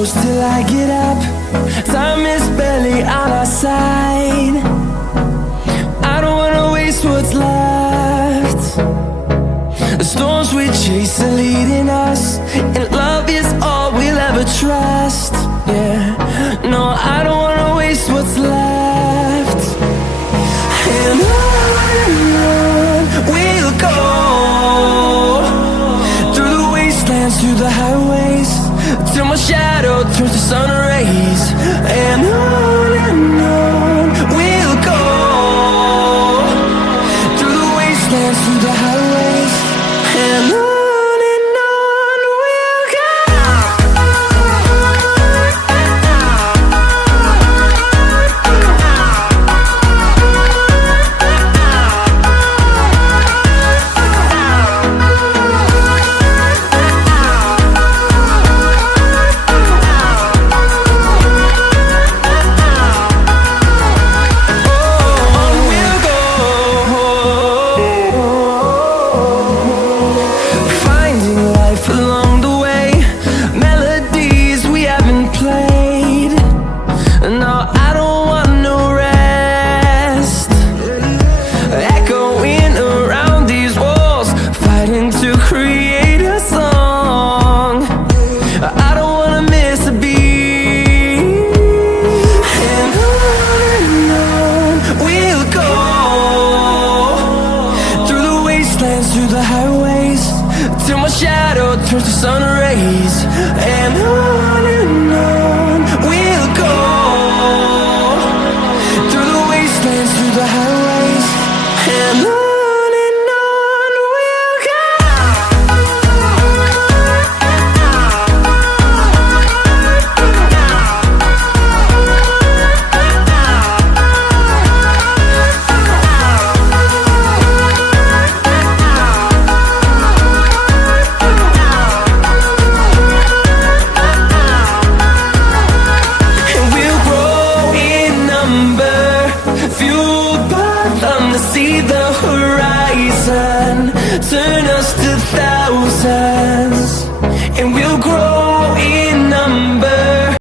close till I get up. Time is barely on our side. I don't wanna waste what's left. The storms we chase are leading us, and love is all we'll ever trust. Yeah, no, I don't wanna waste what's left. And on we'll go, through the wastelands, through the highways, till my shadow turns to sun rays. And on we'll go, through the wastelands, through the highways, and on we'll go. Through the highways, till my shadow turns to sun rays. And on we'll go, through the wastelands, through the highways, and on we'll go. See the horizon, turn us to thousands.